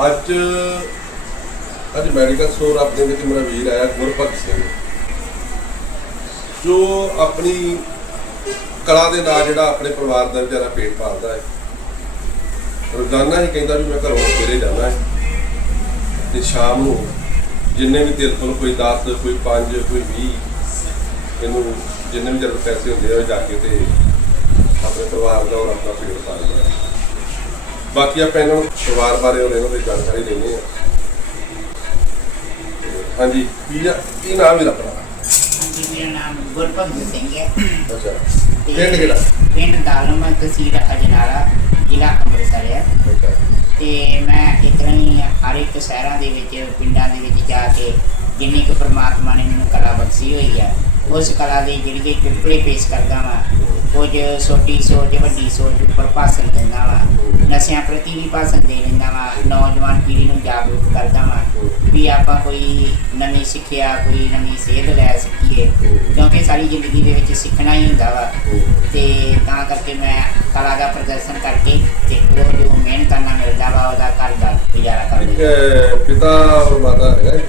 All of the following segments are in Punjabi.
ਅੱਜ ਅੱਜ ਮੈਡੀਕਲ ਸਟੋਰ ਆਪਣੇ ਵਿੱਚ ਮੇਰਾ ਵੀਰ ਆਇਆ ਗੁਰਪਤ ਸਿੰਘ। ਜੋ ਆਪਣੀ ਕਲਾ ਦੇ ਨਾਲ ਜਿਹੜਾ ਆਪਣੇ ਪਰਿਵਾਰ ਦਾ ਵਿਚਾਰਾ ਪੇਟ ਪਾਲਦਾ ਹੈ। ਰੋਜ਼ਾਨਾ ਹੀ ਕਹਿੰਦਾ ਵੀ ਮੈਂ ਘਰੋਂ ਸਵੇਰੇ ਜਾਣਾ ਹੈ ਤੇ ਸ਼ਾਮ ਨੂੰ ਜਿੰਨੇ ਵੀ ਤੇਰੇ ਕੋਲ ਕੋਈ 10 ਕੋਈ 5 ਕੋਈ 20 ਇਹਨੂੰ ਜਿੰਨੇ ਵੀ ਜਦ ਪੈਸੇ ਹੁੰਦੇ ਆ, ਉਹ ਜਾ ਕੇ ਤੇ ਆਪਣੇ ਪਰਿਵਾਰ ਦਾ ਔਰ ਆਪਣਾ ਪੇਟ ਪਾਲਦਾ ਹੈ। ਬਾਕੀ ਆਪਾਂ ਇਹਨਾਂ ਨੂੰ ਪਰਿਵਾਰ ਬਾਰੇ ਔਰ ਇਹਨਾਂ ਦੀ ਜਾਣਕਾਰੀ ਲੈਣੀ ਹੈ ਹਾਂਜੀ ਕੀ ਆ? ਕੀ ਨਾਮ ਮੇਰਾ ਭਰਾ? ਹਾਂਜੀ ਮੇਰਾ ਨਾਮ ਗੁਰਭਗਤ ਸਿੰਘ ਹੈ। ਅੱਛਾ। ਤੇ ਪਿੰਡ ਕਿਹੜਾ? ਪਿੰਡ ਦਾਲਮਾ ਤਹਿਸੀਲ ਅਜਨਾਲਾ ਜ਼ਿਲ੍ਹਾ ਅੰਮ੍ਰਿਤਸਰ ਹੈ। ਅੱਛਾ। ਤੇ ਮੈਂ ਇਤਨਾ ਹੀ ਹਰ ਇੱਕ ਸ਼ਹਿਰਾਂ ਦੇ ਵਿੱਚ ਪਿੰਡਾਂ ਦੇ ਵਿੱਚ ਜਾ ਕੇ ਜਿੰਨੀ ਕੁ ਪ੍ਰਮਾਤਮਾ ਨੇ ਮੈਨੂੰ ਕਲਾ ਬਖਸ਼ੀ ਹੋਈ ਹੈ ਉਸ ਕਲਾ ਦੇ ਜਿਹੜੇ ਚੁਟਕਲੇ ਪੇਸ਼ ਕਰਦਾ ਵਾਂ। ਕੁਝ ਛੋਟੀ ਸੋਚ ਵੱਡੀ ਸੋਚ ਉੱਪਰ ਭਾਸ਼ਣ ਦਿੰਦਾ ਵਾਂ। ਨਸ਼ਿਆਂ ਪ੍ਰਤੀ ਵੀ ਭਾਸ਼ਣ ਦੇ ਲੈਂਦਾ ਵਾਂ। ਨੌਜਵਾਨ ਪੀੜ੍ਹੀ ਨੂੰ ਜਾਗਰੂਕ ਕਰਦਾ ਵਾਂ ਵੀ ਆਪਾਂ ਕੋਈ ਨਵੀਂ ਸਿੱਖਿਆ ਕੋਈ ਨਵੀਂ ਸੇਧ ਲੈ ਸਕੀਏ। ਕਿਉਂਕਿ ਸਾਰੀ ਜ਼ਿੰਦਗੀ ਦੇ ਵਿੱਚ ਸਿੱਖਣਾ ਹੀ ਹੁੰਦਾ ਵਾ। ਤੇ ਤਾਂ ਕਰਕੇ ਮੈਂ ਕਲਾ ਦਾ ਪ੍ਰਦਰਸ਼ਨ ਕਰਕੇ ਤੇ ਉਹ ਜੋ ਮਿਹਨਤ ਕਰਨਾ ਮਿਲਦਾ ਵਾ ਉਹਦਾ ਘਰ ਦਾ ਗੁਜ਼ਾਰਾ ਕਰ ਇੱਕ ਲਈ ਅਹ, ਪਿਤਾ ਔਰ ਮਾਤਾ ਹੈ?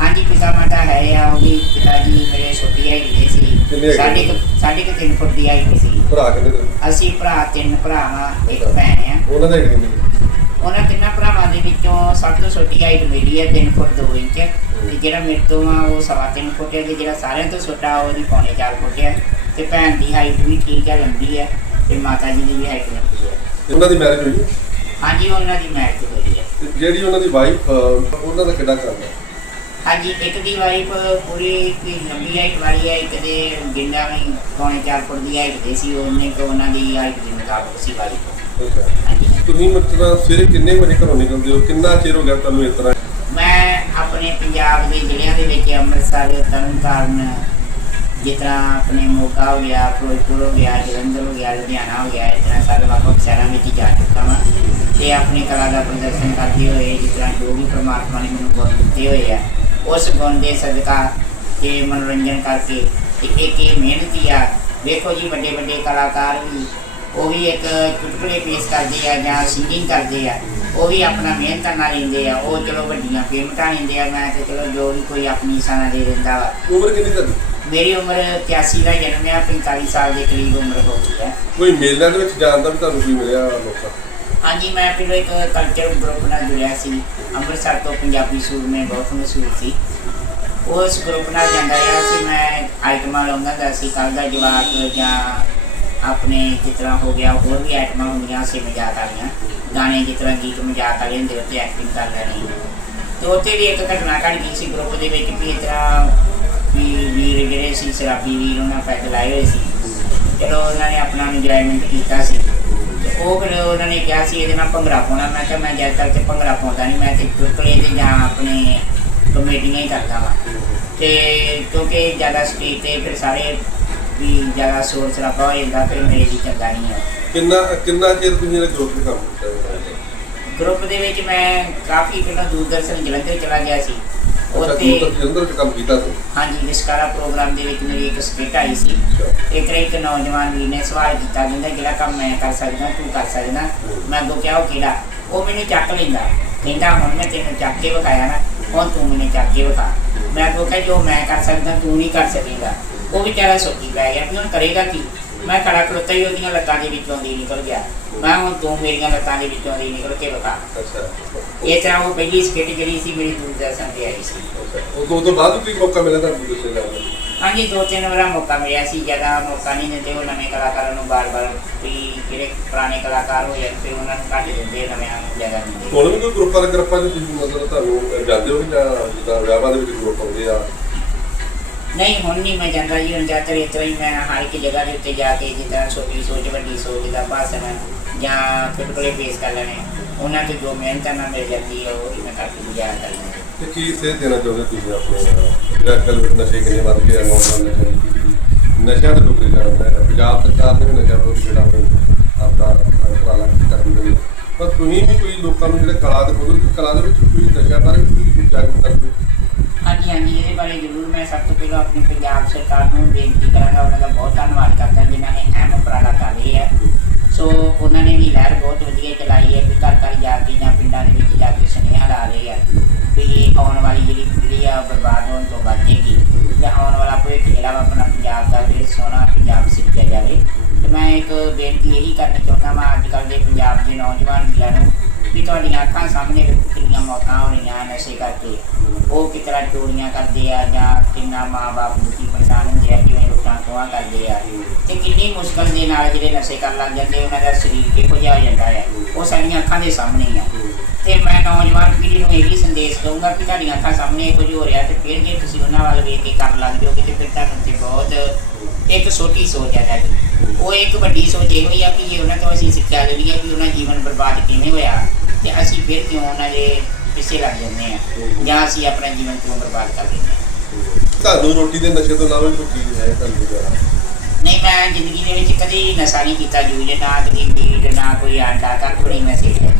ਹਾਂਜੀ ਪਿਤਾ ਮਾਤਾ ਹੈ ਆ ਉਹ ਵੀ ਪਿਤਾ ਜੀ ਮੇਰੇ ਛੋਟੀ ਹੈਗੀ ਸੀ ਕਿੰਨੇ ਹੈਗੇ? ਸਾਢੇ ਕੁ ਸਾਢੇ ਕੁ ਤਿੰਨ ਫੁੱਟ ਦੀ ਹੈਗੀ ਸੀ। ਭਰਾ ਕਿੰਨੇ ਨੇ? ਅਸੀਂ ਭਰਾ ਤਿੰਨ ਭਰਾ ਵਾਂ ਇੱਕ ਭੈਣ ਆ। ਉਹਨਾਂ ਦਾ ਕਿੰਨੇ? ਨੇ? ਉਹਨਾਂ ਤਿੰਨਾਂ ਭਰਾਵਾਂ ਦੇ ਵਿੱਚੋਂ ਸਭ ਤੋਂ ਛੋਟੀ ਹਾਈਟ ਮੇਰੀ ਹੈ 3 ਫੁੱਟ 2 ਇੰਚ। ਤੇ ਜਿਹੜਾ ਮੇਰੇ ਤੋਂ ਆ ਉਹ ਸਵਾ ਤਿੰਨ ਫੁੱਟ ਹੈ ਤੇ ਜਿਹੜਾ ਸਾਰਿਆਂ ਤੋਂ ਛੋਟਾ ਉਹਦੀ ਪੌਣੇ 4 ਫੁੱਟ ਹੈ ਤੇ ਭੈਣ ਦੀ ਹਾਈਟ ਵੀ ਠੀਕ ਹੈ ਲੰਬੀ ਹੈ ਤੇ ਮਾਤਾ ਜੀ ਦੀ ਵੀ ਹਾਈਟ ਲੰਬੀ ਹੈ ਉਹਨਾਂ ਦੀ ਮੈਰਿਜ ਹੋਈ ਹੈ? ਹਾਂਜੀ ਉਹਨਾਂ ਦੀ ਮੈਰਿਜ ਹੋਈ ਹੈ ਤੇ ਜਿਹੜੀ ਉਹਨਾਂ ਦੀ ਵਾਈਫ ਉਹਨਾਂ ਦਾ ਕਿੱਡਾ ਕਰਦਾ ਹਾਂਜੀ ਇੱਕ ਦੀ ਵਾਈਫ ਪੂਰੀ ਕੋਈ ਲੰਬੀ ਹਾਈਟ ਵਾਲੀ ਹੈ ਇੱਕ ਦੇ ਗਿੰਦਾ ਵੀ ਪੌਣੇ 4 ਫੁੱਟ ਦੀ ਹਾਈਟ ਦੇ ਸੀ ਉਹਨੇ ਕੋ ਉਹਨਾਂ ਦੀ ਹਾਈਟ ਦੇ ਮੁਤਾਬਕ ਸੀ ਵਾਲੀ ਹਾਂਜੀ। ਤੁਸੀਂ ਮਤਲਬ ਸਵੇਰੇ ਕਿੰਨੇ ਵਜੇ ਘਰੋਂ ਨਿਕਲਦੇ ਹੋ? ਕਿੰਨਾ ਚਿਰ ਹੋ ਗਿਆ ਤੁਹਾਨੂੰ ਇਸ ਤਰ੍ਹਾਂ? ਮੈਂ ਆਪਣੇ ਪੰਜਾਬ ਦੇ ਜ਼ਿਲ੍ਹਿਆਂ ਦੇ ਵਿੱਚ ਅੰਮ੍ਰਿਤਸਰ ਤਰਨਤਾਰਨ ਤਰ੍ਹਾਂ ਆਪਣੇ ਮੋਗਾ ਹੋ ਗਿਆ ਫਿਰੋਜ਼ਪੁਰ ਹੋ ਗਿਆ ਜਲੰਧਰ ਹੋ ਗਿਆ ਲੁਧਿਆਣਾ ਹੋ ਗਿਆ ਇਸ ਤਰ੍ਹਾਂ ਸਾਰੇ ਵੱਖ ਵੱਖ ਸ਼ਹਿਰਾਂ ਵਿੱਚ ਜਾ ਚੁੱਕਾ ਹਾਂ ਤੇ ਆਪਣੀ ਕਲਾ ਦਾ ਪ੍ਰਦਰਸ਼ਨ ਕਰਦੇ ਹੋਏ ਜਿਸ ਤਰ੍ਹਾਂ ਜੋ ਵੀ ਪ੍ਰਮਾਤਮਾ ਨੇ ਮੈਨੂੰ ਗੁਣ ਦਿੱਤੇ ਹੋਏ ਆ ਉਸ ਗੁਣ ਦੇ ਸਦਕਾ ਤੇ ਮਨੋਰੰਜਨ ਕਰਕੇ ਇੱਕ ਇਹ ਮਿਹਨਤੀ ਆ। ਵੇਖੋ ਜੀ ਵੱਡੇ ਵੱਡੇ ਕਲਾਕਾਰ ਵੀ ਉਹ ਵੀ ਇੱਕ ਚੁਟਕਲੇ ਪੇਸ਼ ਕਰਦੇ ਆ ਜਾਂ ਸਿੰਗਿੰਗ ਕਰਦੇ ਆ। ਉਹ ਵੀ ਆਪਣਾ ਮਿਹਨਤ ਨਾਲ ਲੈਂਦੇ ਆ। ਉਹ ਚਲੋ ਵੱਡੀਆਂ ਪੇਮੈਂਟਾਂ ਲੈਂਦੇ ਆ। ਮੈਂ ਤੇ ਚਲੋ ਜੋ ਵੀ ਕੋਈ ਆਪਣੀ ਸਾਨਾ ਦੇ ਦਿੰਦਾ ਵਾ। ਉਮਰ ਕਿੰਨੀ ਤੁਹਾਡੀ? ਮੇਰੀ ਉਮਰ 81 ਦਾ ਜਨਮ ਹੈ 45 ਸਾਲ ਦੇ ਕਰੀਬ ਉਮਰ ਹੋ ਗਈ ਹੈ ਕੋਈ ਮੇਲਿਆਂ ਦੇ ਵਿੱਚ ਜਾਣ ਦਾ ਵੀ ਤੁਹਾਨੂੰ ਕੋਈ ਮਿਲਿਆ ਮੌਕਾ? ਹਾਂਜੀ, ਮੈਂ ਪਹਿਲਾਂ ਇੱਕ ਕਲਚਰ ਗਰੁੱਪ ਨਾਲ ਜੁੜਿਆ ਸੀ। ਅੰਮ੍ਰਿਤਸਰ ਤੋਂ ਪੰਜਾਬੀ ਸੂਰਮੇ ਬਹੁਤ ਮਸ਼ਹੂਰ ਸੀ। ਉਸ ਗਰੁੱਪ ਨਾਲ ਜਾਂਦਾ ਰਿਹਾ ਸੀ, ਮੈਂ ਆਈਟਮਾਂ ਲਾਉਂਦਾ ਹੁੰਦਾ ਸੀ। ਕੱਲ ਦਾ ਜਵਾਕ ਜਾਂ ਆਪਣੇ ਜਿਸ ਤਰ੍ਹਾਂ ਹੋ ਗਿਆ, ਹੋਰ ਵੀ ਆਈਟਮਾਂ ਹੁੰਦੀਆਂ ਸੀ ਮਜ਼ਾਕ ਵਾਲੀਆਂ। ਗਾਣੇ ਜਿਸ ਤਰ੍ਹਾਂ ਗੀਤ ਮਜ਼ਾਕ ਵਾਲੇ ਹੁੰਦੇ ਉੱਤੇ ਐਕਟਿੰਗ ਕਰ ਲੈਣੀ ਤੇ ਉੱਥੇ ਵੀ ਇੱਕ ਘਟਨਾ ਘਟ ਗਈ ਸੀ ਗਰੁੱਪ ਦੇ ਵਿੱਚ ਵੀ ਇਸ ਤਰ੍ਹਾਂ ਵੀ ਵੀਰ ਜਿਹੜੇ ਸੀ, ਸ਼ਰਾਬੀ ਵੀਰ, ਉਹਨਾਂ ਪੈਗ ਲਾਏ ਹੋਏ ਸੀ। ਚਲੋ, ਉਹਨਾਂ ਨੇ ਆਪਣਾ ਇੰਜੋਇਮੈਂਟ ਕੀਤਾ ਸੀ। ਉਹ ਫਿਰ ਉਹਨਾਂ ਨੇ ਕਿਹਾ ਸੀ ਇਹਦੇ ਨਾਲ ਭੰਗੜਾ ਪਾਉਣਾ। ਮੈਂ ਕਿਹਾ ਮੈਂ ਜਦ ਤੱਕ ਤੇ ਭੰਗੜਾ ਪਾਉਂਦਾ ਨਹੀਂ ਮੈਂ ਤੇ ਚੁਟਕਲੇ ਤੇ ਜਾਂ ਆਪਣੇ ਕਮੇਡੀਆਂ ਹੀ ਕਰਦਾ ਵਾਂ। ਤੇ ਕਿਉਂਕਿ ਜ਼ਿਆਦਾ ਸਟੇਜ ਤੇ ਫਿਰ ਸਾਰੇ ਵੀ ਜ਼ਿਆਦਾ ਸ਼ੋਰ ਸ਼ਰਾਬਾ ਹੋ ਜਾਂਦਾ ਫਿਰ ਮੇਰੇ ਲਈ ਚੰਗਾ ਨਹੀਂ ਹੈ ਕਿੰਨਾ ਕਿੰਨਾ ਚਿਰ ਤੁਸੀਂ ਇਹ ਗਰੁੱਪ ਵਿੱਚ ਕੰਮ ਕੀਤਾ? ਗਰੁੱਪ ਦੇ ਵਿੱਚ ਮੈਂ ਕਾਫੀ ਪਹਿਲਾਂ ਦੂਰਦਰਸ਼ਨ ਜਲੰਧਰ ਚਲਾ ਗਿਆ ਸੀ। ਉੱਥੇ ਜਲੰਧਰ ਵਿੱਚ ਕੰਮ ਕੀਤਾ ਤੂੰ? ਹਾਂਜੀ ਵਿਸਕਾਰਾ ਪ੍ਰੋਗਰਾਮ ਦੇ ਵਿੱਚ ਮੇਰੀ ਇੱਕ ਸਕਿੱਟ ਆਈ ਸੀ। ਇੱਕ ਰੇ ਇੱਕ ਨੌਜਵਾਨ ਵੀਰ ਨੇ ਸਵਾਲ ਕੀਤਾ ਕਹਿੰਦਾ ਜਿਹੜਾ ਕੰਮ ਮੈਂ ਕਰ ਸਕਦਾ ਤੂੰ ਕਰ ਸਕਦਾ। ਮੈਂ ਅੱਗੋਂ ਕਿਹਾ ਉਹ ਕਿਹੜਾ? ਉਹ ਮੈਨੂੰ ਚੱਕ ਲੈਂਦਾ। ਕਹਿੰਦਾ ਹੁਣ ਮੈਂ ਤੈਨੂੰ ਚੱਕ ਕੇ ਵਿਖਾਇਆ ਨਾ ਹੁਣ ਤੂੰ ਮੈਨੂੰ ਚੱਕ ਕੇ ਵਿਖਾ। ਮੈਂ ਅੱਗੋਂ ਕਿਹਾ ਜੋ ਮੈਂ ਕਰ ਸਕਦਾ ਤੂੰ ਨਹੀਂ ਕਰ ਸਕੇਗਾ। ਉਹ ਵਿਚਾਰਾ ਸੋਚੀ ਪੈ ਗਿਆ ਵੀ ਹੁਣ ਕਰੇਗਾ ਕੀ? ਮੈਂ ਖੜਾ ਖੜੋਤਾ ਹੀ ਉਹਦੀਆਂ ਲੱਤਾਂ ਦੇ ਵਿੱਚੋਂ ਦੀ ਨਿਕਲ ਗਿਆ। ਮੈਂ ਹੁਣ ਤੂੰ ਮੇਰੀਆਂ ਲੱਤਾਂ ਦੇ ਵਿੱਚੋਂ ਦੀ ਨਿਕਲ ਕੇ ਅੱਛਾ। ਇਹ ਤਰ੍ਹਾਂ ਉਹ ਪਹਿਲੀ ਸਕਿੱਟ ਜਿਹੜੀ ਸੀ ਮੇਰੀ ਦੂਰਦਰਸ਼ਨ ਤੇ ਆਈ ਸੀ। ਉਹ ਤੋਂ- ਤੋਂ ਬਾਅਦ ਵੀ ਕੋਈ ਮੌਕਾ ਮਿਲਿਆ ਤੁਹਾਨੂੰ ਦੱਸਿਆ ਜਾਵੇ ਹਾਂਜੀ ਦੋ ਤਿੰਨ ਵਾਰ ਮੌਕਾ ਮਿਲਿਆ ਸੀ। ਜ਼ਿਆਦਾ ਮੌਕਾ ਨਹੀਂ ਦਿੰਦੇ ਉਹ ਨਵੇਂ ਕਲਾਕਾਰਾਂ ਨੂੰ ਬਾਰ-ਬਾਰ ਵੀ ਜਿਹੜੇ ਪੁਰਾਣੇ ਕਲਾਕਾਰ ਹੋ ਜਾਂਦੇ ਉਹਨਾਂ ਨੂੰ ਘੱਟ ਦਿੰਦੇ ਨਵਿਆਂ ਨੂੰ ਜ਼ਿਆਦਾ ਦਿੰਦੇ। ਹੁਣ ਵੀ ਕੋਈ ਗਰੁੱਪਾਂ ਦੇ ਗਰੁੱਪਾਂ ਚ ਤੁਸੀਂ ਮਤਲਬ ਤੁਹਾਨੂੰ ਜਾਂਦੇ ਹੋ ਜਾਂ ਜਿੱਦਾਂ ਵਿਆਹਾਂ ਦੇ ਵਿੱਚ ਗਰੁੱਪ ਆਉਂਦੇ ਆ? ਨਹੀਂ, ਹੁਣ ਨਹੀਂ ਮੈਂ ਜਾਂਦਾ ਜੀ, ਹੁਣ ਜ਼ਿਆਦਾਤਰ ਇਸ ਤਰ੍ਹਾਂ ਹੀ ਮੈਂ ਹਰ ਇੱਕ ਜਗ੍ਹਾ ਦੇ ਉੱਤੇ ਜਾ ਕੇ ਜਿੱਦਾਂ ਛੋਟੀ ਸੋਚ, ਵੱਡੀ ਸੋਚ ਦਾ ਭਾਸ਼ਣ ਜਾਂ ਚੁਟਕਲੇ ਪੇਸ਼ ਕਰ ਲੈਣੇ ਉਹਨਾਂ ਤੋਂ ਜੋ ਮਿਹਨਤ ਨਾਲ ਮਿਲ ਜਾਂਦੀ ਹੈ ਉਹ ਹੀ ਮੈਂ ਕਰਕੇ ਗੁਜ਼ਾਰਾ ਕਰ ਤੇ ਕੀ ਸੇਧ ਦੇਣਾ ਚਾਹੁੰਦੇ ਤੁਸੀਂ ਆਪਣੇ, ਜਿਹੜਾ ਕੱਲ ਨਸ਼ੇ ਕਿੰਨੇ ਵੱਧ ਗਏ ਨੌਜਵਾਨ ਨਸ਼ੇ ਦੀ ਕੀ- ਨਸ਼ਿਆਂ ਦੇ ਹੈ ਪੰਜਾਬ ਸਰਕਾਰ ਨੇ ਵੀ ਨਸ਼ਿਆਂ ਜਿਹੜਾ ਕੋਈ ਉਪਰਾਲਾ ਕਰਨ ਦੇ ਪਰ ਤੁਸੀਂ ਵੀ ਕੋਈ ਲੋਕਾਂ ਨੂੰ ਜਿਹੜੇ ਕਲਾ ਦੇ ਬੋਲੋ ਕਲਾ ਦੇ ਵਿੱਚ ਕੋਈ ਨਸ਼ਿਆਂ ਬਾਰੇ ਕੋਈ ਜਾਗਰੂਕ हाँ जी हाँ जी, ये बारे ज़रूर मैं सब तो पहले अपनी पंजाब सरकार में बेनती करा उन्होंने बहुत धनबाद करता जिन्होंने अहम उपराला कर रहे हैं। सो उन्होंने भी लहर बहुत वजिए चलाई है कि घर घर जाके या पिंड जाके स्नेहा ला रहे हैं भी आने वाली जी पीढ़ी है बर्बाद होने तो बचेगी तो आने वाला कोई खेला जरा अपना पंजाब का जो सोना पंजाब सीखा जाए तो मैं एक बेनती यही करना चाहता वा अजक नौजवान जी ਵੀ ਤੁਹਾਡੀਆਂ ਅੱਖਾਂ ਸਾਹਮਣੇ ਕਿੰਨੀਆਂ ਮੌਤਾਂ ਹੋ ਰਹੀਆਂ ਨਸ਼ੇ ਕਰਕੇ। ਉਹ ਕਿਸ ਤਰ੍ਹਾਂ ਚੋਰੀਆਂ ਕਰਦੇ ਆ ਜਾਂ ਕਿੰਨਾ ਮਾਂ-ਬਾਪ ਦੁਖੀ ਪਰੇਸ਼ਾਨ ਹੁੰਦੇ ਆ, ਕਿਵੇਂ ਲੁੱਟਾਂ ਖੋਹਾਂ ਕਰਦੇ ਆ। ਤੇ ਕਿੰਨੀ ਮੁਸ਼ਕਲ ਦੇ ਨਾਲ ਜਿਹੜੇ ਨਸ਼ੇ ਕਰਨ ਲੱਗ ਜਾਂਦੇ, ਉਹਨਾਂ ਦਾ ਸਰੀਰ ਕਿਹੋ ਜਿਹਾ ਹੋ ਜਾਂਦਾ ਹੈ? ਉਹ ਸਾਡੀਆਂ ਅੱਖਾਂ ਦੇ ਸਾਹਮਣੇ ਹੀ ਆ। ਤੇ ਮੈਂ ਨੌਜਵਾਨ ਪੀੜ੍ਹੀ ਨੂੰ ਇਹ ਵੀ ਸੰਦੇਸ਼ ਦਊਂਗਾ ਕਿ ਤੁਹਾਡੀਆਂ ਅੱਖਾਂ ਸਾਹਮਣੇ ਕੁਝ ਹੋ ਰਿਹਾ ਤੇ ਫਿਰ ਜੇ ਤੁਸੀਂ ਉਹਨਾਂ ਵੱਲ ਵੇਖ ਕੇ ਕਰਨ ਲੱਗ ਜਾਓਗੇ ਤੇ ਫਿਰ ਤੁਹਾਨੂੰ ਤੇ ਬਹੁਤ ਇੱਕ ਛੋਟੀ ਸੋਚ ਹੈ ਤੁਹਾਡੀ। ਉਹ ਇੱਕ ਵੱਡੀ ਸੋਚ ਇਹ ਹੋਈ ਆ ਕਿ ਜੇ ਉਹਨਾਂ ਤੋਂ ਅਸੀਂ ਸਿੱਖਿਆ ਲੈ ਲਈਏ ਕਿ ਉਹਨਾਂ ਜੀਵਨ ਬਰਬਾਦ ਕਿਵੇਂ ਹੋਇਆ। ਅਸੀਂ ਫਿਰ ਕਿਉਂ ਉਹਨਾਂ ਦੇ ਪਿੱਛੇ ਲੱਗ ਜਾਂਦੇ ਆ ਜਾਂ ਅਸੀਂ ਆਪਣਾ ਜੀਵਨ ਕਿਉਂ ਬਰਬਾਦ ਕਰ ਦਿੰਦੇ ਆ ਤੁਹਾਨੂੰ ਰੋਟੀ ਦੇ ਨਸ਼ੇ ਤੋਂ ਇਲਾਵਾ ਵੀ ਕੋਈ ਚੀਜ਼ ਹੈ ਤੁਹਾਨੂੰ ਵਗੈਰਾ ਨਹੀਂ ਮੈਂ ਜ਼ਿੰਦਗੀ ਦੇ ਵਿੱਚ ਕਦੀ ਨਸ਼ਾ ਨਹੀਂ ਕੀਤਾ ਜੂਝ ਨਾ ਕਦੀ ਮੀਟ ਨਾ ਕੋਈ ਆਂਡਾ ਕੱਖ ਨਹੀਂ ਮੈਂ ਸਿੱਖਿਆ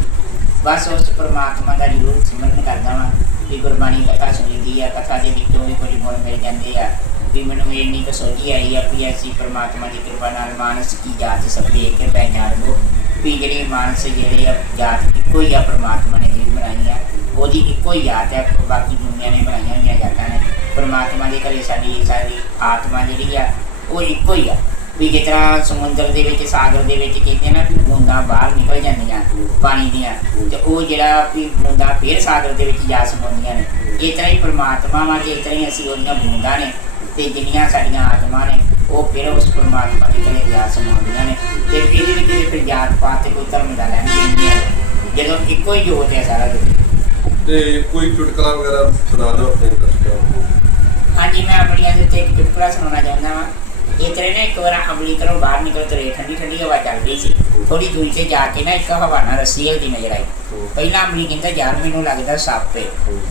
ਬਸ ਉਸ ਪ੍ਰਮਾਤਮਾ ਦਾ ਜ਼ਰੂਰ ਸਿਮਰਨ ਕਰਦਾ ਵਾਂ ਕਿ ਗੁਰਬਾਣੀ ਕਥਾ ਸੁਣੀਦੀ ਆ ਕਥਾ ਦੇ ਵਿੱਚੋਂ ਵੀ ਕੁਝ ਗੁਣ ਮਿਲ ਜਾਂਦੇ ਆ। ਵੀ ਮੈਨੂੰ ਇਹ ਨਹੀਂ ਸੋਝੀ ਆਈ ਆ ਵੀ ਪ੍ਰਮਾਤਮਾ ਦੀ ਕਿਰਪਾ ਨਾਲ ਮਾਨਸ ਕੀ ਜਾਤ ਸਭ ਦੇਖ ਕੇ ਪਹਿਚਾਨ ਲੋ ਵੀ ਜਿਹੜੇ ਮਾਨਸ ਜਿਹੜੇ ਆ ਜਾਤ ਇੱਕੋ ਹੀ ਆ, ਪ੍ਰਮਾਤਮਾ ਨੇ ਜਿਹੜੀ ਬਣਾਈ ਆ, ਉਹਦੀ ਇੱਕੋ ਹੀ ਜਾਤ ਹੈ ਬਾਕੀ ਦੁਨੀਆ ਨੇ ਬਣਾਈਆਂ ਹੋਈਆਂ ਜਾਤਾਂ ਨੇ। ਪ੍ਰਮਾਤਮਾ ਦੇ ਘਰੇ ਸਾਡੀ ਸਾਡੀ ਆਤਮਾ ਜਿਹੜੀ ਆ, ਉਹ ਇੱਕੋ ਹੀ ਆ। ਵੀ ਜਿਸ ਤਰ੍ਹਾਂ ਸਮੁੰਦਰ ਦੇ ਵਿੱਚ, ਸਾਗਰ ਦੇ ਵਿੱਚ ਕਹਿੰਦੇ ਨਾ ਵੀ ਬੂੰਦਾਂ ਬਾਹਰ ਨਿਕਲ ਜਾਂਦੀਆਂ, ਪਾਣੀ ਦੀਆਂ, ਤੇ ਉਹ ਜਿਹੜਾ ਵੀ ਬੂੰਦਾਂ ਫੇਰ ਸਾਗਰ ਦੇ ਵਿੱਚ ਜਾ ਸਮਉਂਦੀਆਂ ਨੇ। ਇਸ ਤਰ੍ਹਾਂ ਹੀ ਪ੍ਰਮਾਤਮਾ ਵਾ ਤੇ ਇਸ ਤਰ੍ਹਾਂ ਹੀ ਅਸੀਂ ਉਹਦੀਆਂ ਬੂੰਦਾਂ ਨੇ, ਤੇ ਜਿੰਨੀਆਂ ਸਾਡੀਆਂ ਆਤਮਾ ਨੇ ਉਹ ਫਿਰ ਉਸ ਪ੍ਰਮਾਤਮਾ ਦੇ ਘਰੇ ਜਾ ਸਮਾਉਂਦੀਆਂ ਨੇ। ਤੇ ਇਹਦੇ ਵਿੱਚ ਤੇ ਫਿਰ ਜਾਤ ਪਾਤ ਤੇ ਕੋਈ ਧਰਮ ਦਾ ਲੈਣ ਦੇਣ ਨਹੀਂ ਹੈ ਜਦੋਂ ਇੱਕੋ ਹੀ ਜੋਤ ਹੈ ਸਾਰਾ ਕੁਝ। ਤੇ ਕੋਈ ਚੁਟਕਲਾ ਵਗੈਰਾ ਸੁਣਾ ਦਿਓ ਆਪਣੇ ਦਰਸ਼ਕਾਂ ਨੂੰ। ਹਾਂਜੀ ਮੈਂ ਆਪਣੀਆਂ ਦੇ ਉੱਤੇ ਇੱਕ ਚੁਟਕਲਾ ਸੁਣਾਉਣਾ ਚਾਹੁੰਦਾ ਵਾਂ। ਇਹ ਤੇਰੇ ਨਾ ਇੱਕ ਵਾਰ ਅਮਲੀ ਕਰੋ ਬਾਹਰ ਨਿਕਲ ਤੇ ਠੰਡੀ ਠੰਡੀ ਹਵਾ ਚੱਲ ਰਹੀ ਸੀ। ਥੋੜੀ ਦੂਰੀ ਤੇ ਜਾ ਕੇ ਨਾ ਇੱਕ ਹਵਾ ਨਾਲ ਰੱਸੀ ਦੀ ਨਜ਼ਰ ਆਈ। ਪਹਿਲਾ ਅਮਲੀ ਕਹਿੰਦਾ ਯਾਰ ਮੈਨੂੰ ਲੱਗਦਾ ਸੱਪ ਹੈ।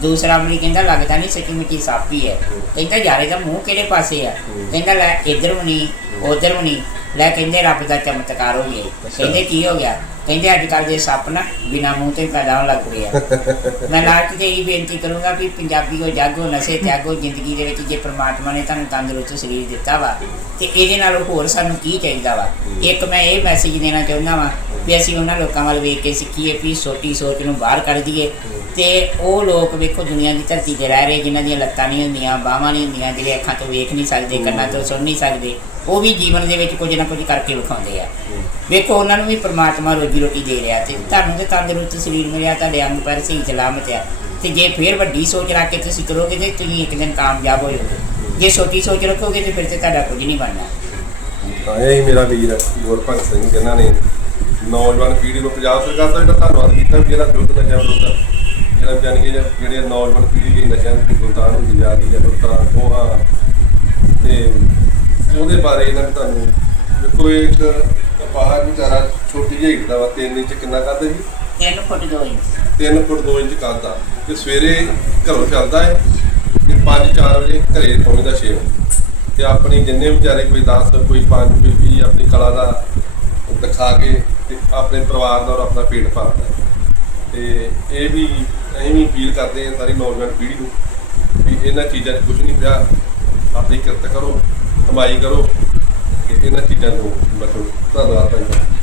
ਦੂਸਰਾ ਅਮਲੀ ਕਹਿੰਦਾ ਲੱਗਦਾ ਨਹੀਂ ਸੱਚੀ ਮੁੱਚੀ ਸੱਪ ਹੀ ਹੈ। ਕਹਿੰਦਾ ਯਾਰ ਇਹਦਾ ਮੂੰਹ ਕਿਹੜੇ ਪਾਸੇ ਆ? ਕਹਿੰਦਾ ਲੈ ਇੱਧਰ ਵੀ ਨਹੀਂ, ਉਧਰ ਵੀ ਨਹੀਂ। ਲੈ ਕਹਿੰਦੇ ਰੱਬ ਦਾ ਚਮਤਕਾਰ ਹੋ ਗਿਆ। ਕਹਿੰਦੇ ਕੀ ਹੋ ਗਿਆ? ਕਹਿੰਦੇ ਅੱਜ ਕੱਲ ਦੇ ਸੱਪ ਨਾ ਬਿਨਾ ਮੂੰਹ ਤੇ ਪੈਦਾ ਹੋਣ ਲੱਗ ਪਏ ਆ। ਮੈਂ ਲਾਸਟ ਤੇ ਇਹ ਬੇਨਤੀ ਕਰੂੰਗਾ ਵੀ ਪੰਜਾਬੀਓ ਜਾਗੋ, ਨਸ਼ੇ ਤਿਆਗੋ, ਜ਼ਿੰਦਗੀ ਦੇ ਵਿੱਚ ਜੇ ਪ੍ਰਮਾਤਮਾ ਨੇ ਤੁਹਾਨੂੰ ਤੰਦਰੁਸਤ ਸਰੀਰ ਦਿੱਤਾ ਵਾ, ਤੇ ਇਹਦੇ ਨਾਲ ਹੋਰ ਸਾਨੂੰ ਕੀ ਚਾਹੀਦਾ ਵਾ? ਇੱਕ ਮੈਂ ਇਹ ਮੈਸੇਜ ਦੇਣਾ ਚਾਹੁੰਦਾ ਵਾਂ ਵੀ ਅਸੀਂ ਉਹਨਾਂ ਲੋਕਾਂ ਵੱਲ ਵੇਖ ਕੇ ਸਿੱਖੀਏ ਵੀ ਛੋਟੀ ਸੋਚ ਨੂੰ ਬਾਹਰ ਕੱਢ ਦਈਏ। ਤੇ ਉਹ ਲੋਕ ਵੇਖੋ ਦੁਨੀਆ ਦੀ ਧਰਤੀ ਤੇ ਰਹਿ ਰਹੇ ਜਿਨ੍ਹਾਂ ਦੀਆਂ ਲੱਤਾਂ ਨਹੀਂ ਹੁੰਦੀਆਂ ਬਾਹਾਂ ਨਹੀਂ ਹੁੰਦੀਆਂ ਜਿਹੜੇ ਅੱਖਾਂ ਤੋਂ ਵੇਖ ਨਹੀਂ ਸਕਦੇ ਕੰਨਾਂ ਤੋਂ ਸੁਣ ਨਹੀਂ ਸਕਦੇ ਉਹ ਵੀ ਜੀਵਨ ਦੇ ਵਿੱਚ ਕੁਝ ਨਾ ਕੁਝ ਕਰਕੇ ਵਿਖਾਉਂਦੇ ਆ। ਵੇਖੋ ਉਹਨਾਂ ਨੂੰ ਵੀ ਪ੍ਰਮਾਤਮਾ ਰੋਜੀ ਰੋਟੀ ਦੇ ਰਿਹਾ ਤੇ ਤੁਹਾਨੂੰ ਤੇ ਤੰਦਰੁਸਤ ਸਰੀਰ ਮਿਲਿਆ ਤੁਹਾਡੇ ਅੰਗ ਪਰ ਸਹੀ ਸਲਾਮਤ ਆ। ਤੇ ਜੇ ਫੇਰ ਵੱਡੀ ਸੋਚ ਰੱਖ ਕੇ ਤੁਸੀਂ ਕਰੋਗੇ ਤੇ ਤੁਸੀਂ ਇੱਕ ਦਿਨ ਕਾਮਯਾਬ ਹੋਇਓਗੇ ਜੇ ਛੋਟੀ ਸੋਚ ਰੱਖੋਗੇ ਤੇ ਫਿਰ ਤੇ ਤੁਹਾਡਾ ਕੁਝ ਨਹੀਂ ਬਣਨਾ। ਤਾਂ ਇਹ ਹੀ ਮੇਰਾ ਵੀਰ ਗੁਰਭਗਤ ਸਿੰਘ ਜਿਨ੍ਹਾਂ ਨੇ ਨੌਜਵਾਨ ਪੀੜ੍ਹੀ ਨੂੰ ਪੰਜਾਬ ਸਰਕਾਰ ਦਾ ਜਿਹੜਾ ਧੰਨਵਾਦ ਕੀਤਾ ਵੀ ਜਿਹੜਾ ਵਿਰੁੱਧ ਨਸ਼ਿਆਂ ਵਿਰੁੱਧ ਜਿਹੜਾ ਜਾਣੀ ਕਿ ਜਿਹੜੇ ਨੌਜਵਾਨ ਪੀੜ੍ਹੀ ਦੀ ਨਸ਼ਿਆਂ ਦੀ ਗੁਲਤਾਨ ਹੁੰਦੀ ਜਾ ਰਹੀ ਹੈ ਲੁੱਟਾਂ ਖੋਹਾਂ। ਤੇ ਉਹਦੇ ਬਾਰੇ ਇਹਨਾਂ ਨੇ ਤੁਹਾਨੂੰ ਦੇਖੋ ਇੱਕ ਬਾਹਰ ਵਿਚਾਰਾ ਛੋਟੀ ਜਿਹੀ ਹਿੱਟ ਦਾ ਵਾ ਤਿੰਨ ਇੰਚ ਕਿੰਨਾ ਕਰਦਾ ਜੀ? 3 ਫੁੱਟ 2 ਇੰਚ। 3 ਫੁੱਟ 2 ਇੰਚ ਕਰਦਾ। ਤੇ ਸਵੇਰੇ ਘਰੋਂ ਚੱਲਦਾ ਹੈ ਤੇ 5-4 ਵਜੇ ਘਰੇ ਪਹੁੰਚਦਾ 6 ਵਜੇ। ਤੇ ਆਪਣੀ ਜਿੰਨੇ ਵਿਚਾਰੇ ਕੋਈ 10 ਕੋਈ 5 ਕੋਈ 20 ਆਪਣੀ ਕਲਾ ਦਾ ਆਪਣੇ ਪਰਿਵਾਰ ਦਾ ਔਰ ਆਪਣਾ ਪੇਟ ਭਰਦਾ ਹੈ। ਤੇ ਇਹ ਵੀ ਅਸੀਂ ਵੀ ਅਪੀਲ ਕਰਦੇ ਹਾਂ ਸਾਰੀ ਨੌਜਵਾਨ ਪੀੜ੍ਹੀ ਨੂੰ ਵੀ ਇਹਨਾਂ ਚੀਜ਼ਾਂ 'ਚ ਕੁਝ ਨਹੀਂ ਪਿਆ। ਆਪਣੀ ਕਿਰਤ ਕਰੋ, ਕਮਾਈ ਕਰੋ ਤੇ ਇਹਨਾਂ ਚੀਜ਼ਾਂ ਤੋਂ ਬਚੋ। ਧੰਨਵਾਦ ਭਾਈ।